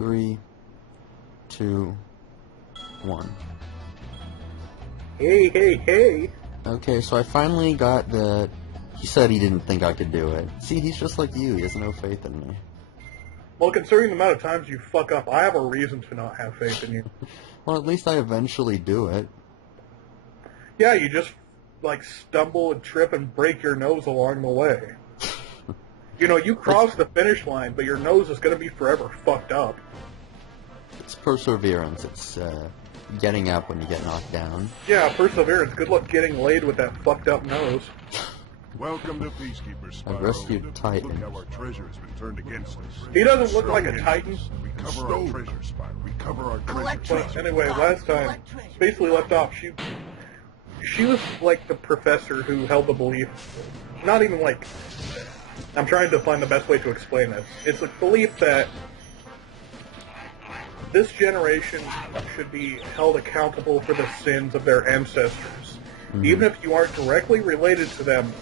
3, 2, 1. Hey. Okay, so I finally got the... He said he didn't think I could do it. See, he's just like you. He has no faith in me. Well, considering the amount of times you fuck up, I have a reason to not have faith in you. Well, at least I eventually do it. Yeah, you just, stumble and trip and break your nose along the way. You know, you cross the finish line, but your nose is going to be forever fucked up. It's perseverance. It's getting up when you get knocked down. Yeah, perseverance. Good luck getting laid with that fucked up nose. Welcome to Peacekeeper Spyro. I've rescued Titan. Look how our treasure has been turned against us. He doesn't look like a Titan. Recover our treasure, Spyro. Recover our treasure. But anyway, last time, basically left off, she was like the professor who held the belief, not even like, I'm trying to find the best way to explain this. It's a belief that this generation should be held accountable for the sins of their ancestors. Mm-hmm. Even if you aren't directly related to them,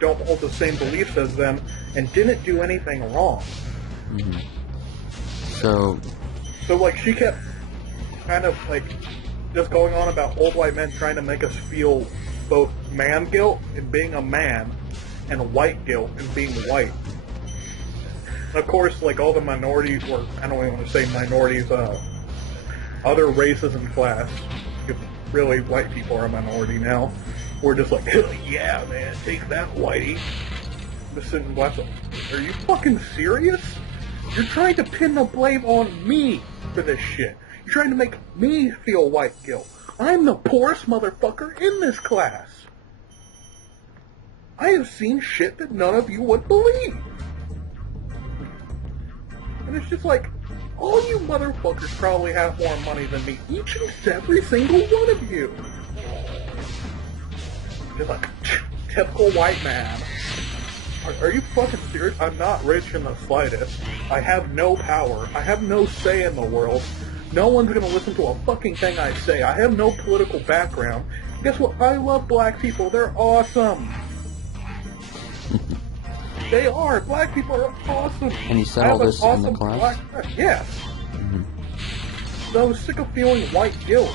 don't hold the same beliefs as them, and didn't do anything wrong. Mm-hmm. So, she kept kind of, just going on about old white men trying to make us feel both man guilt in being a man, and white guilt in being white. Of course, all the minorities, or I don't even want to say minorities, other races in class, if really white people are a minority now, we're just like, hell yeah, man, take that, whitey. Just sitting and watching. Are you fucking serious? You're trying to pin the blame on me for this shit. You're trying to make me feel white guilt. I'm the poorest motherfucker in this class. I have seen shit that none of you would believe. And it's just all you motherfuckers probably have more money than me. Each and every single one of you. Just typical white man. Are you fucking serious? I'm not rich in the slightest. I have no power. I have no say in the world. No one's gonna listen to a fucking thing I say. I have no political background. Guess what? I love black people. They're awesome. They are. Black people are awesome. And you said all this in the class? Yes. Mm-hmm. So I was sick of feeling white guilt.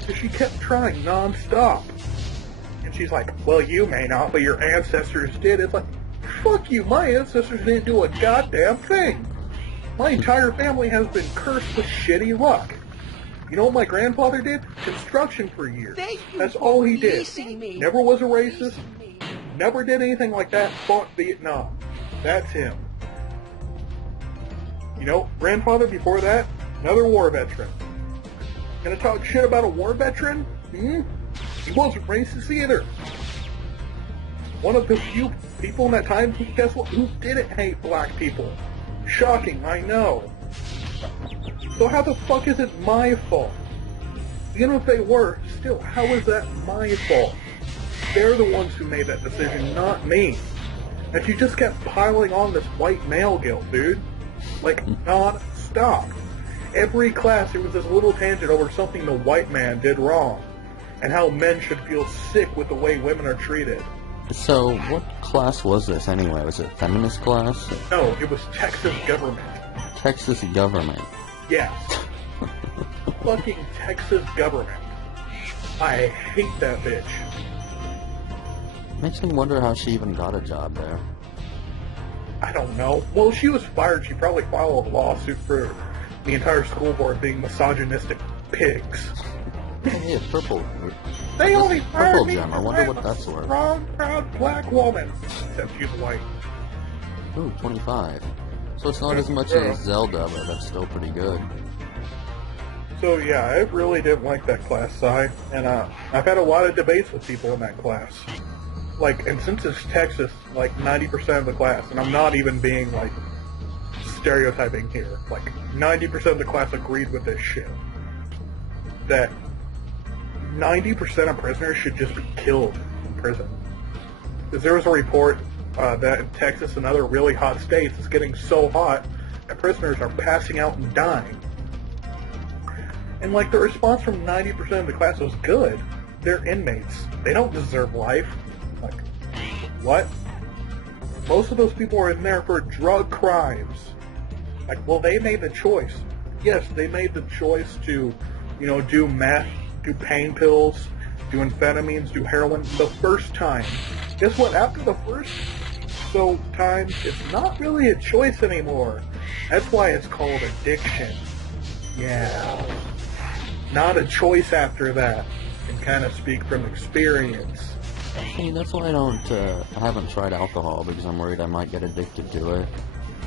Because she kept trying non-stop. And she's like, well, you may not, but your ancestors did. It's like, fuck you. My ancestors didn't do a goddamn thing. My entire family has been cursed with shitty luck. You know what my grandfather did? Construction for years. That's all he did. Never was a racist. Never did anything like that. Fought Vietnam. That's him. You know, grandfather before that, another war veteran. Gonna talk shit about a war veteran? He wasn't racist either. One of the few people in that time, guess what? Who didn't hate black people? Shocking, I know. So how the fuck is it my fault? Even if they were, still, how is that my fault? They're the ones who made that decision, not me. And she just kept piling on this white male guilt, dude. Non-stop. Every class, there was this little tangent over something the white man did wrong. And how men should feel sick with the way women are treated. So, what class was this anyway? Was it feminist class? No, it was Texas government. Texas government? Yes. Fucking Texas government. I hate that bitch. Makes me wonder how she even got a job there. I don't know. Well, she was fired. She probably filed a lawsuit for the entire school board being misogynistic pigs. Oh, yeah, purple. They only fired me gem. I wonder what that's worth. Strong, proud black woman. Except she's white. Ooh, 25. So it's not as much as Zelda, but that's still pretty good. So yeah, I really didn't like that class, Cy. And I've had a lot of debates with people in that class. And since it's Texas, 90% of the class, and I'm not even being, stereotyping here, 90% of the class agreed with this shit. That 90% of prisoners should just be killed in prison. Because there was a report that in Texas and other really hot states, it's getting so hot that prisoners are passing out and dying. And, the response from 90% of the class was good. They're inmates. They don't deserve life. What? Most of those people are in there for drug crimes. Like, well, they made the choice. Yes, they made the choice to, do meth, do pain pills, do amphetamines, do heroin the first time. Guess what? After the first time, it's not really a choice anymore. That's why it's called addiction. Yeah. Not a choice after that. Can kind of speak from experience. I mean, that's why I haven't tried alcohol, because I'm worried I might get addicted to it.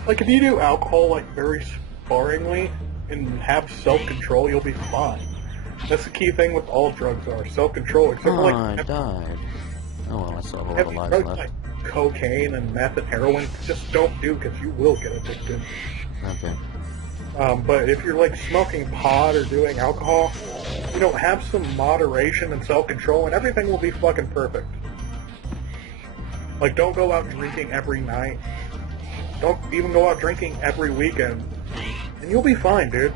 Like, if you do alcohol, like, very sparingly and have self-control, you'll be fine. That's the key thing with all drugs are, self-control. Except for, I died. Oh, well, I still have a lot of lives drugs left. like cocaine and meth and heroin, just don't do, because you will get addicted. Okay. But if you're, like, smoking pot or doing alcohol, have some moderation and self-control, and everything will be fucking perfect. Like, don't go out drinking every night. Don't even go out drinking every weekend. And you'll be fine, dude.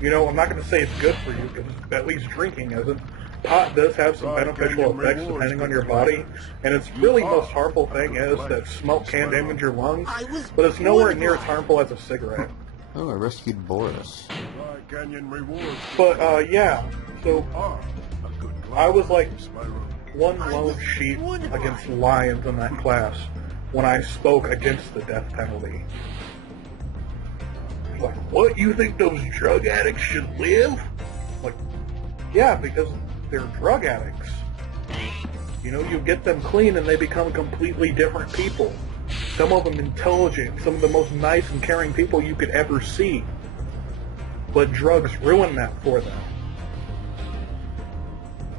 I'm not going to say it's good for you, because at least drinking isn't. Pot does have some beneficial effects depending on your body, and its really most harmful thing is that smoke can damage your lungs, but it's nowhere near as harmful as a cigarette. Oh, I rescued Boris. Canyon rewards. But, yeah, so A good I was like Spyro. one lone sheep against lions in that class when I spoke against the death penalty. Like, what, you think those drug addicts should live? Like, yeah, because they're drug addicts. You get them clean and they become completely different people. Some of them intelligent, some of the most nice and caring people you could ever see. But drugs ruin that for them.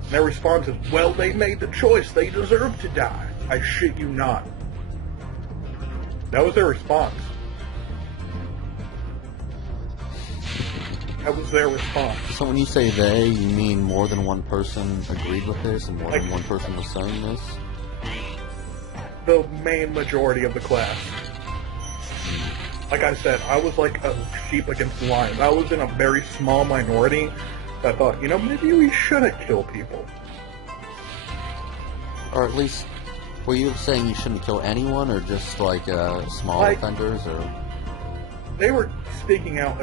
And their response is, well, they made the choice. They deserve to die. I shit you not. That was their response. That was their response. So when you say they, you mean more than one person agreed with this, and more than one person was saying this? The main majority of the class. Like I said, I was like a sheep against the lions. I was in a very small minority that thought, maybe we shouldn't kill people. Or at least, were you saying you shouldn't kill anyone, or just like small offenders, or? They were speaking out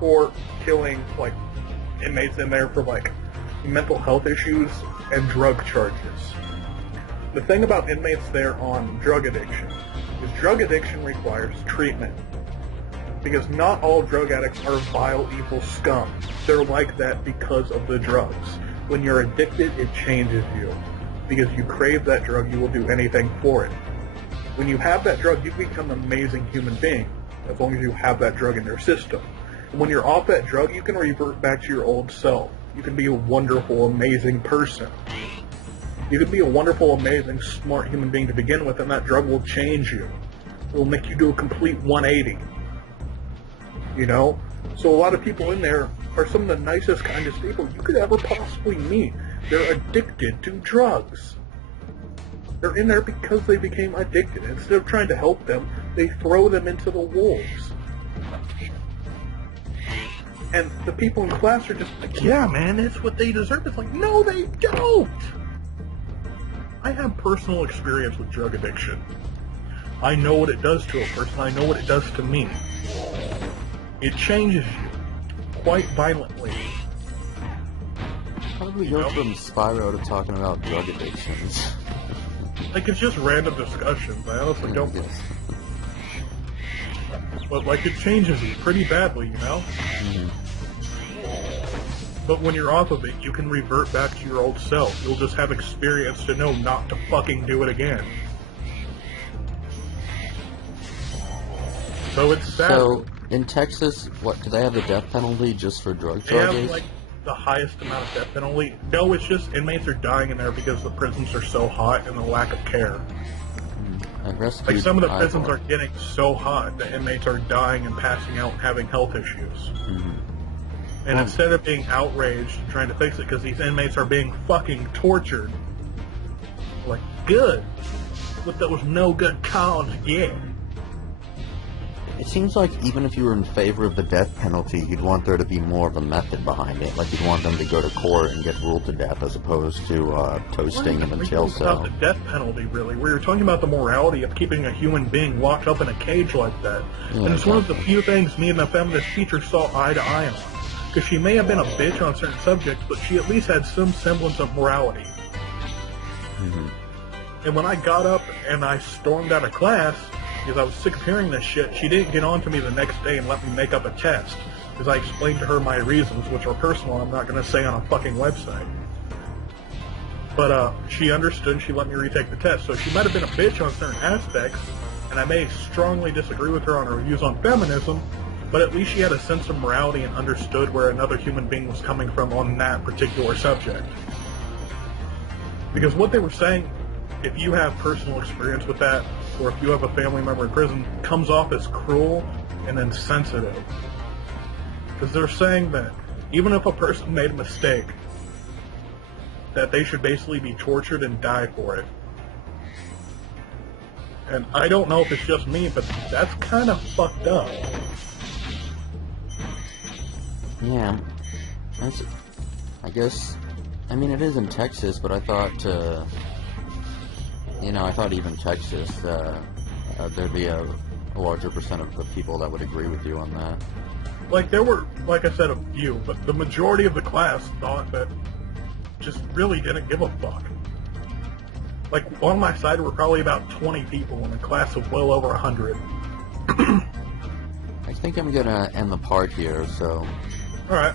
for killing like inmates in there for like mental health issues and drug charges. The thing about inmates there on drug addiction is drug addiction requires treatment. Because not all drug addicts are vile, evil scum. They're like that because of the drugs. When you're addicted, it changes you. Because you crave that drug, you will do anything for it. When you have that drug, you become an amazing human being, as long as you have that drug in your system. And when you're off that drug, you can revert back to your old self. You can be a wonderful, amazing person. You can be a wonderful, amazing, smart human being to begin with, and that drug will change you. It will make you do a complete 180. So a lot of people in there are some of the nicest, kindest people you could ever possibly meet. They're addicted to drugs. They're in there because they became addicted. Instead of trying to help them, they throw them into the wolves. And the people in class are just like, yeah, man, it's what they deserve. It's like, no, they don't. I have personal experience with drug addiction. I know what it does to a person. I know what it does to me. It changes you quite violently. How did we go from Spyro to talking about drug addictions? Like, it's just random discussions. I honestly don't. Yes. But, like, it changes you pretty badly, Mm-hmm. But when you're off of it, you can revert back to your old self. You'll just have experience to know not to fucking do it again. So it's sad. So, in Texas, what, do they have the death penalty just for drug They charges? have, like, the highest amount of death penalty. No, it's just inmates are dying in there because the prisons are so hot and the lack of care. Like, some of the prisons are getting so hot that inmates are dying and passing out and having health issues. Mm-hmm. And instead of being outraged and trying to fix it because these inmates are being fucking tortured, like, good. But there was no good cause yet. It seems like even if you were in favor of the death penalty, you'd want there to be more of a method behind it. Like you'd want them to go to court and get ruled to death as opposed to toasting in a jail cell. About the death penalty, really. We were talking about the morality of keeping a human being locked up in a cage like that. Yeah, and it's one of the few things me and the feminist teacher saw eye to eye on. Because she may have been a bitch on certain subjects, but she at least had some semblance of morality. Mm-hmm. And when I got up and I stormed out of class, because I was sick of hearing this shit, she didn't get on to me the next day and let me make up a test. Because I explained to her my reasons, which are personal, I'm not going to say on a fucking website. But she understood and she let me retake the test. So she might have been a bitch on certain aspects, and I may strongly disagree with her on her views on feminism, but at least she had a sense of morality and understood where another human being was coming from on that particular subject. Because what they were saying, if you have personal experience with that, or if you have a family member in prison, comes off as cruel and insensitive. Because they're saying that even if a person made a mistake, that they should basically be tortured and die for it. And I don't know if it's just me, but that's kind of fucked up. Yeah, I guess, I mean, it is in Texas, but I thought, I thought even Texas, there'd be a larger percent of the people that would agree with you on that. Like, there were, like I said, a few, but the majority of the class thought that just really didn't give a fuck. Like, on my side were probably about 20 people in a class of well over 100. I think I'm gonna end the part here, so... Alright.